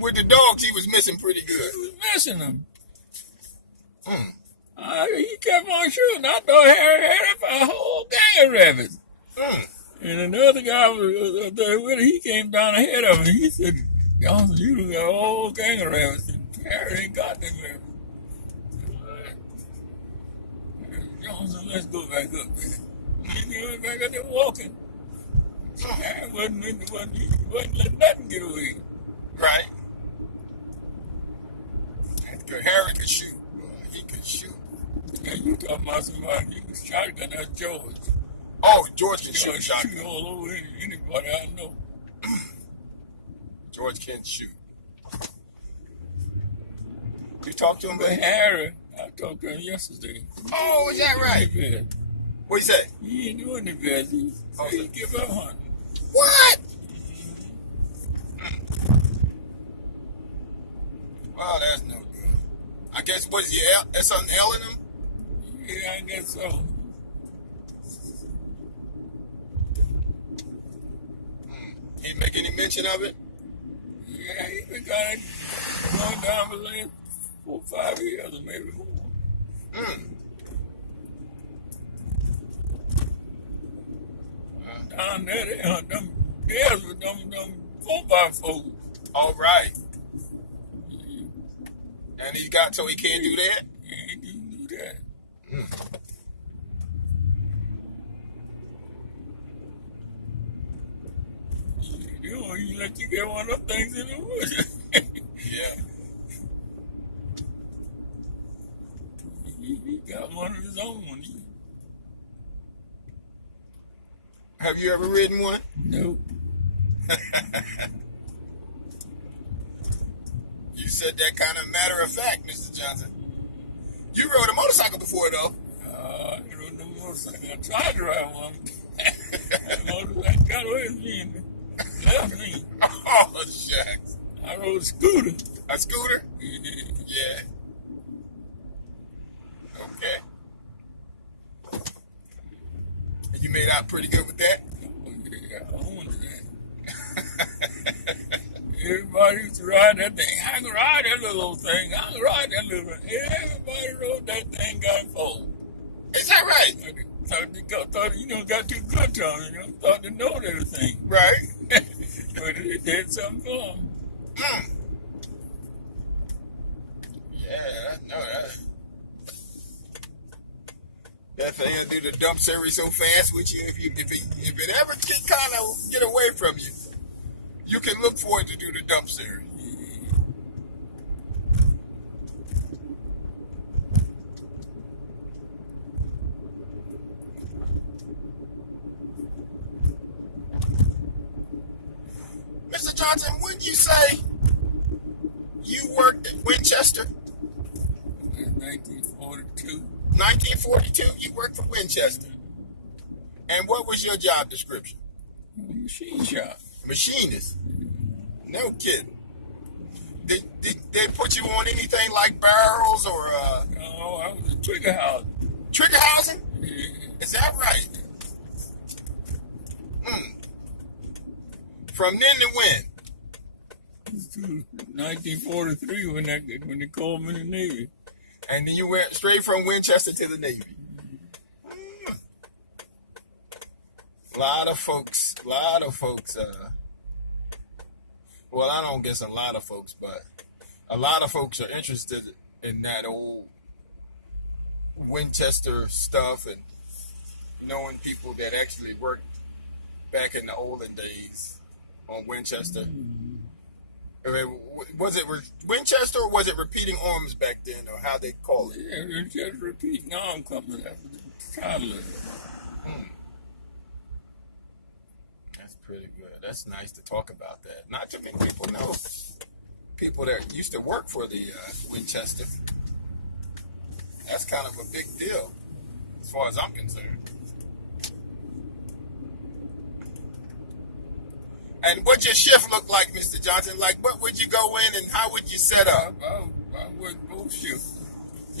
With the dogs, he was missing pretty good. He was missing them. Mm. He kept on shooting. I thought Harry had a whole gang of rabbits. Mm. And another guy was up there with it. He came down ahead of me. He said, Johnson, you done got a whole gang of rabbits. And Harry ain't got them rabbits. Johnson, let's go back up there. He went back up there walking. Harry wasn't letting nothing get away. Right. Harry could shoot. He could shoot. And you talking about somebody who was shotgun, that's George. Oh, George can shoot shotgun. Shoot all over anybody I know. George can shoot. You talked to him, But baby? Harry, I talked to him yesterday. Oh, is that right? What he say? He ain't doing the best. He said he give up hunting. What? Well, that's no good. I guess, there's something ailing him? Yeah, I guess so. He make any mention of it? Yeah, he been kind of going down for the last 4 or 5 years or maybe more. Down there, they hunt them bears with them 4x4s. All right. And he got so he can't do that? Yeah, he didn't do that. You know, he let you get one of them things in the woods. Yeah. He got one of his own. Have you ever ridden one? Nope. You said that kind of matter of fact, Mr. Johnson. You rode a motorcycle before, though. I rode no motorcycle. I tried to ride one. That motorcycle got away from me and left me. Oh, shucks. I rode a scooter. A scooter? Yeah. Okay. And you made out pretty good with that? Oh, yeah, I owned that. Everybody used to ride that thing. I can ride that little old thing. I can ride that little thing. Everybody rode that thing, got it full. Is that right? Thought got too good to them, thought they know everything. Right. But it did something for them. Yeah, no, that thing will do the dump series so fast with you. If it ever can kind of get away from you, you can look for it to do the dump series. Mr. Johnson, wouldn't you say you worked at Winchester? 1942. 1942, you worked for Winchester. And what was your job description? Machine shop. Machinist. No kidding. Did they put you on anything like barrels or? No, I was a trigger house. Trigger housing? Yeah. Is that right? From then to when? 1943 when they called me in the Navy. And then you went straight from Winchester to the Navy. A lot of folks, well, I don't guess a lot of folks, but a lot of folks are interested in that old Winchester stuff and knowing people that actually worked back in the olden days on Winchester. I mean, was it Winchester or was it repeating arms back then, or how they call it? Yeah, it's just repeating arm company after the toddler. That's pretty good. That's nice to talk about that. Not too many people know people that used to work for the Winchester. That's kind of a big deal as far as I'm concerned. And what your shift look like, Mr. Johnson? Like, what would you go in and how would you set up? I work both shifts.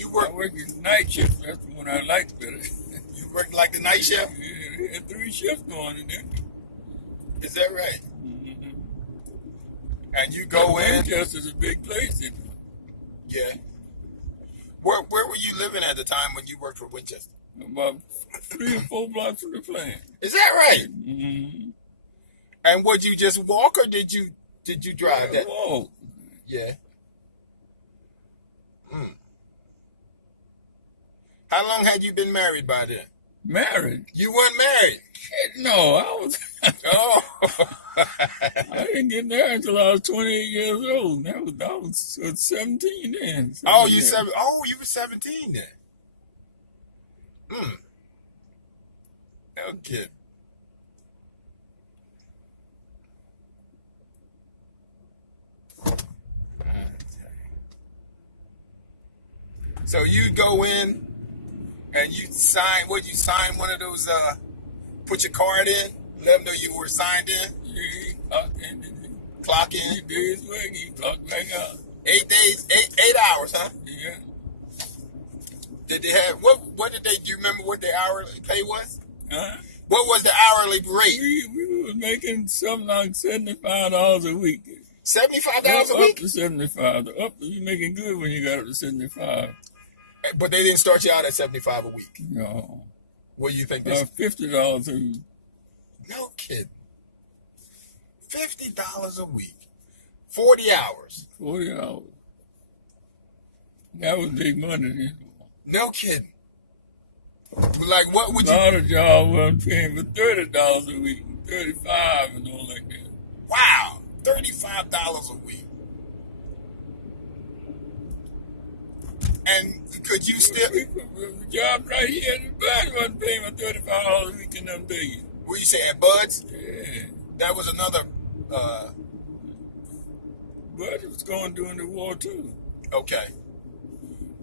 I work night shift. That's the one I like better. You work like the night shift? Yeah, they had 3 shifts going in there. Is that right? Mm-hmm. And you go in. Winchester's a big place. Yeah. Where were you living at the time when you worked for Winchester? About 3 or 4 blocks from the plant. Is that right? Mm-hmm. And would you just walk or did you drive that? Walk. Yeah. Mm. How long had you been married by then? Married? You weren't married? Shit, no, I was. Oh. I didn't get there until I was 28 years old. I was 17 then. Oh, you were 17 then. Hmm. No kid. So you go in and you sign. What you sign one of those? Put your card in. Let them know you were signed in. Yeah, Clock in. 8 days work, you clock back out. 8 days, 8 hours, huh? Yeah. Did they have what did they? Do you remember what their hourly pay was? Huh? What was the hourly rate? We was making something like $75 a week. $75 a week. Up to 75. You making good when you got up to 75. But they didn't start you out at 75 a week. No. What do you think? This $50 a week. No kidding. $50 a week. 40 hours. 40 hours. That was big money then. No kidding. Like what would A you? lot of jobs wasn't paying for $30 a week, 35 and all like that. Wow, $35 a week. And could you still? The job right here at the back wasn't paying for $35 a week in them days. What you say at Bud's? Yeah. That was another. But it was going during the war too. Okay.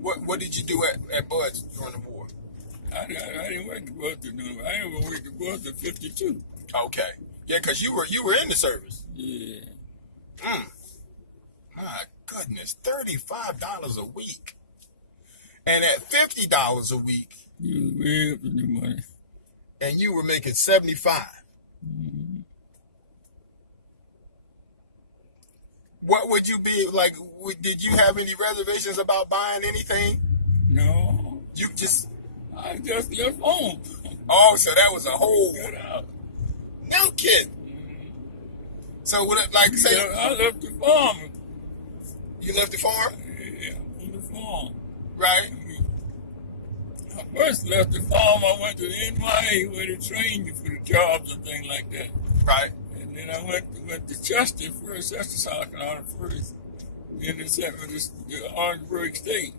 What did you do at Bud's during the war? I didn't work the bus to do it. I didn't work the bus at 52. Okay. Yeah, because you were in the service. Yeah. My goodness, $35 a week. And at $50 a week. You was way up in the money. And you were making 75. Mm-hmm. What would you be like? Did you have any reservations about buying anything? No. I just left home. Oh, so that was a whole. Got out. No kidding. So what? Like say, I left the farm. you left the farm, Yeah, on the farm. right? I first left the farm. I went to the NYA where they train you for the jobs and things like that. Right. And then I went to Chester first, Chester, South Carolina first. Then they sent me to the Orangeburg State.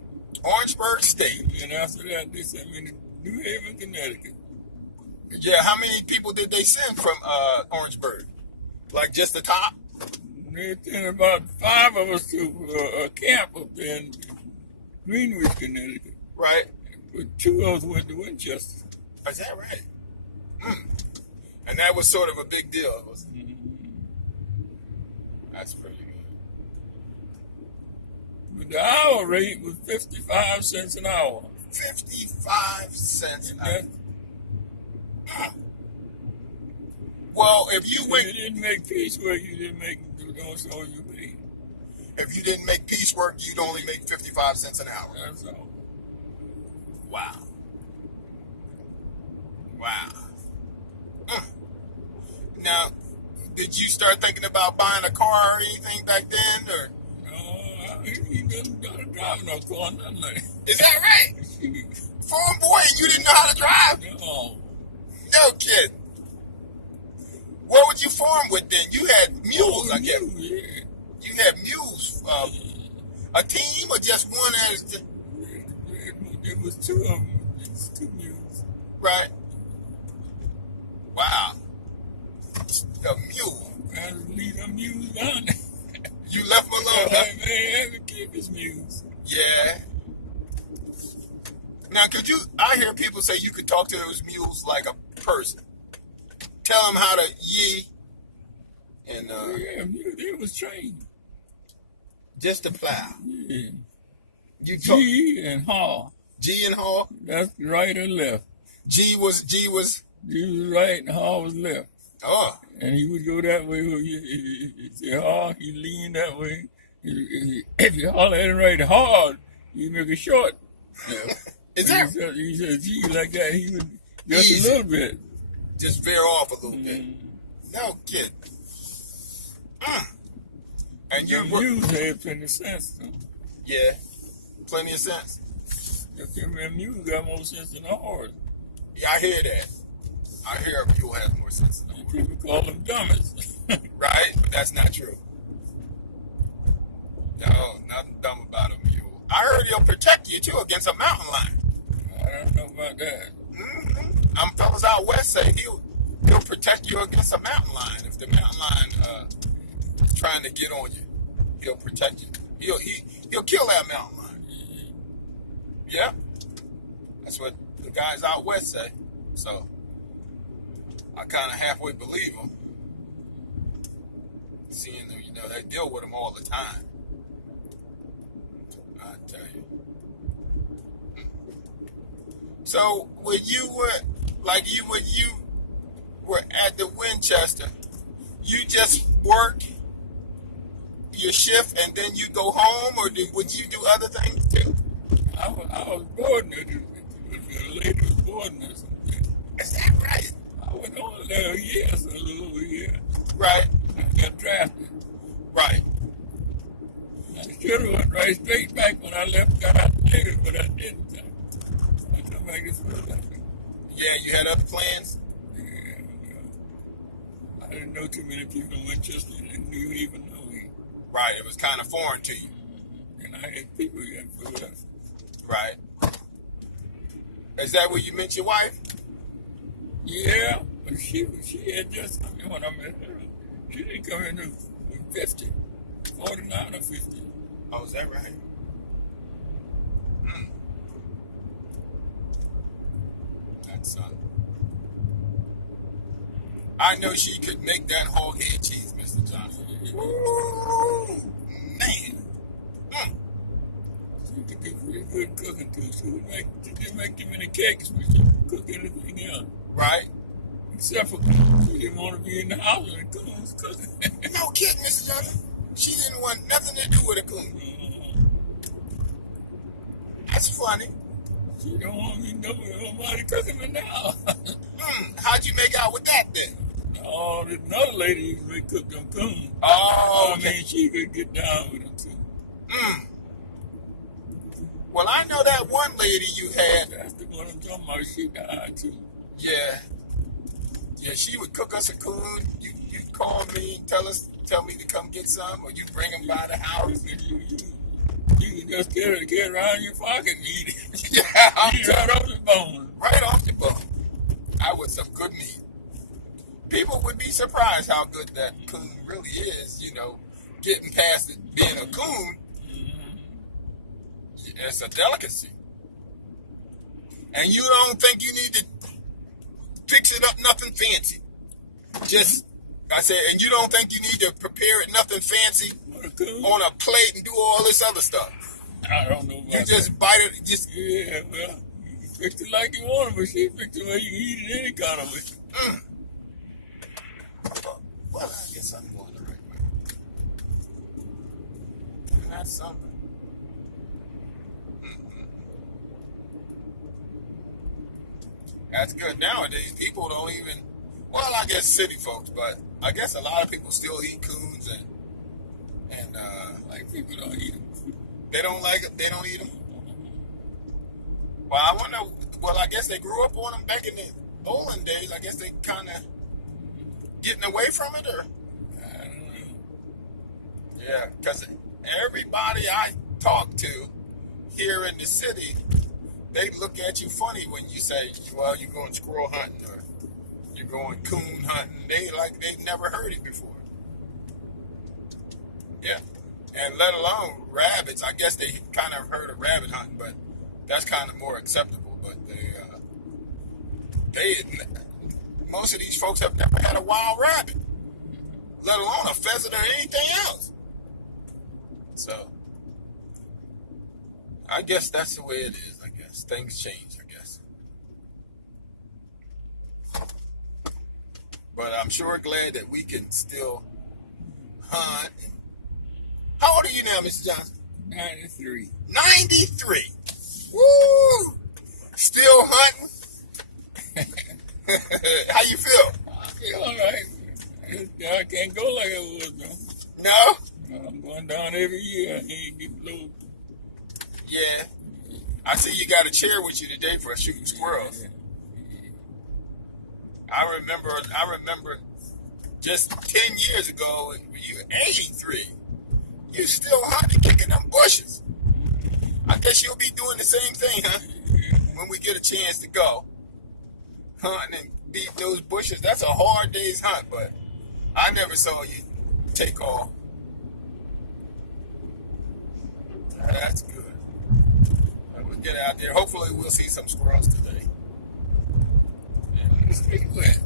Orangeburg State. And after that, they sent me to New Haven, Connecticut. Yeah. How many people did they send from Orangeburg? Like just the top? They sent about 5 of us to a camp up there in Greenwich, Connecticut. Right. But 2 of us went to Winchester. Is that right? And that was sort of a big deal. That's pretty good. But the hour rate was 55 cents an hour. 55 cents an hour. That, Well, if you you went, didn't make piecework, you didn't make so you paid. if you didn't make piecework, you'd only make 55 cents an hour. That's all. Wow. Wow. Now, did you start thinking about buying a car or anything back then, or? No, he doesn't drive no car, nothing like that. Is that right? Farm boy, and you didn't know how to drive? No. No kidding. What would you farm with then? You had mules, I guess. Yeah. You had mules. A team or just one as It was 2 of them. It's 2 mules. right? Wow. A mule. I leave them mules down there. You left them alone, huh? Man, have to keep his mules. Yeah. Now, I hear people say you could talk to those mules like a person. Tell them how to yee. And, Yeah, they was trained. just to plow. Yeah. You talk G and Haw. G and Haw. That's right or left. G was G was right and Haw was left. Oh, And he would go that way. He say, "Oh," he lean that way. If you holler at him right hard, you make it short. Yeah. is When that he said "gee" like that, he would just easy? a little bit. Just veer off a little bit. No kidding. And you Them were, mules had plenty of sense. Though. yeah, plenty of sense. Them mules got more sense than a horse. Yeah, I hear that. I hear a mule has more sense than a horse. People call them dummies. Right? But that's not true. No, nothing dumb about a mule. I heard he'll protect you too against a mountain lion. I don't know about that. Fellas out west say he'll protect you against a mountain lion. If the mountain lion is trying to get on you, he'll protect you. He'll kill that mountain lion. Yeah, that's what the guys out west say. So I kind of halfway believe them, seeing them. They deal with them all the time. I tell you. So when you were at the Winchester, you just work your shift and then you go home, or would you do other things too? I was boarding it. The lady was boarding or something. Is that right? I went on a little year, so a little over a year. Right. I got drafted. Right. I should have went right straight back when I left, got out later, but I didn't. I come back to Philadelphia. Yeah, you had other plans? Yeah, I didn't know too many people in Winchester and didn't even know me. Right, it was kind of foreign to you. And I had people here in Philadelphia. Right. Is that where you met your wife? Yeah, but she had just, when I met her, she didn't come in to 50, 49 or 50. Oh, is that right? That's something. I know she could make that whole head cheese, Mr. Johnson. Ooh, man. She could do pretty good cooking too. She didn't make too many cakes, but she could cook anything else. Right? Except for coons. She didn't want to be in the house when coons cooking. No kidding, Mr. Johnson. She didn't want nothing to do with a coon. That's funny. She don't want me nobody cooking me now. How'd you make out with that then? Oh, there's another lady used to cook them coons. Oh, I mean, she could get down with them too. Well, I know that one lady you had. That's the one I'm talking about. She died too. Yeah. Yeah, she would cook us a coon. You'd call me, tell me to come get some, or you bring them by the house. You can just get it around your pocket and eat it. Yeah, Eat it right off the bone. right off the bone. That was some good meat. People would be surprised how good that coon really is, getting past it being a coon. It's a delicacy. And you don't think you need to fix it up nothing fancy. And you don't think you need to prepare it nothing fancy on a plate and do all this other stuff. I don't know about You just bite it, yeah, well, you fix it like you want it, but she fixed it where you can eat it any kind of way. Well, I guess I'm going the right way. And that's something. That's good. Nowadays, people don't even, well, I guess city folks, but I guess a lot of people still eat coons and Like people don't eat them. they don't like it. They don't eat them. Well, I wonder, I guess they grew up on them back in the olden days. I guess they kind of getting away from it, or? I don't know. Yeah, because everybody I talk to here in the city, they look at you funny when you say, well, you're going squirrel hunting or you're going coon hunting. They've never heard it before. Yeah. And let alone rabbits. I guess they kind of heard of rabbit hunting, but that's kind of more acceptable. But most of these folks have never had a wild rabbit, let alone a pheasant or anything else. So I guess that's the way it is. I guess things change. I guess. But I'm sure glad that we can still hunt. How old are you now, Mr. Johnson? 93. 93. Woo! Still hunting? How you feel? I feel all right. I can't go like I was, though. No? I'm going down every year. I ain't get low. Yeah. I see you got a chair with you today for shooting squirrels. Yeah. I remember just 10 years ago, when you were 83, you still hunting, kicking them bushes. I guess you'll be doing the same thing, huh? When we get a chance to go hunting and beat those bushes. That's a hard day's hunt, but I never saw you take off. That's good. We'll get out there. Hopefully we'll see some squirrels today. Wet.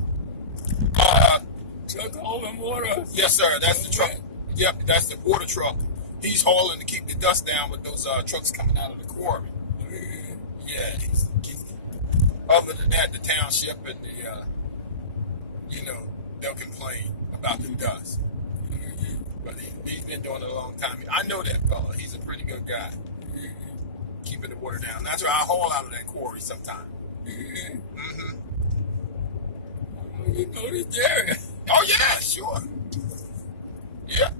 Truck hauling water. Yes, sir. That's the truck. Yep, that's the water truck. He's hauling to keep the dust down with those trucks coming out of the quarry. Yeah. Other than that, the township and the, they'll complain about the dust. But he's been doing it a long time. I know that fella. He's a pretty good guy. Keeping the water down. That's why I haul out of that quarry sometimes. Mm-hmm. You know this area. Oh, yeah, sure. Yeah.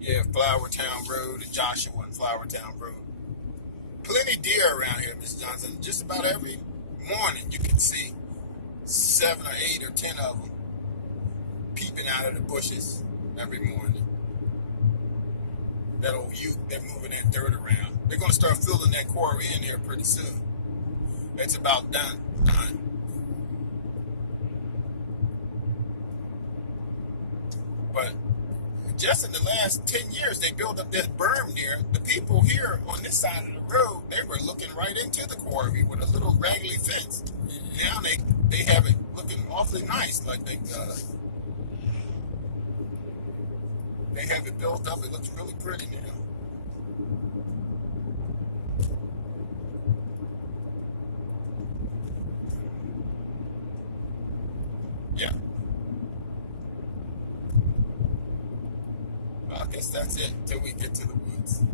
Yeah, Flowertown Road and Joshua and Flowertown Road. Plenty deer around here, Mr. Johnson. Just about every morning you can see 7 or 8 or 10 of them peeping out of the bushes every morning. That old ute, they're moving that dirt around. They're going to start filling that quarry in here pretty soon. It's about done. But just in the last 10 years, they built up this berm here. The people here on this side of the road, they were looking right into the quarry with a little raggedy fence. Now they have it looking awfully nice, like they have it built up. It looks really pretty now. Yeah. Well, I guess that's it until we get to the woods.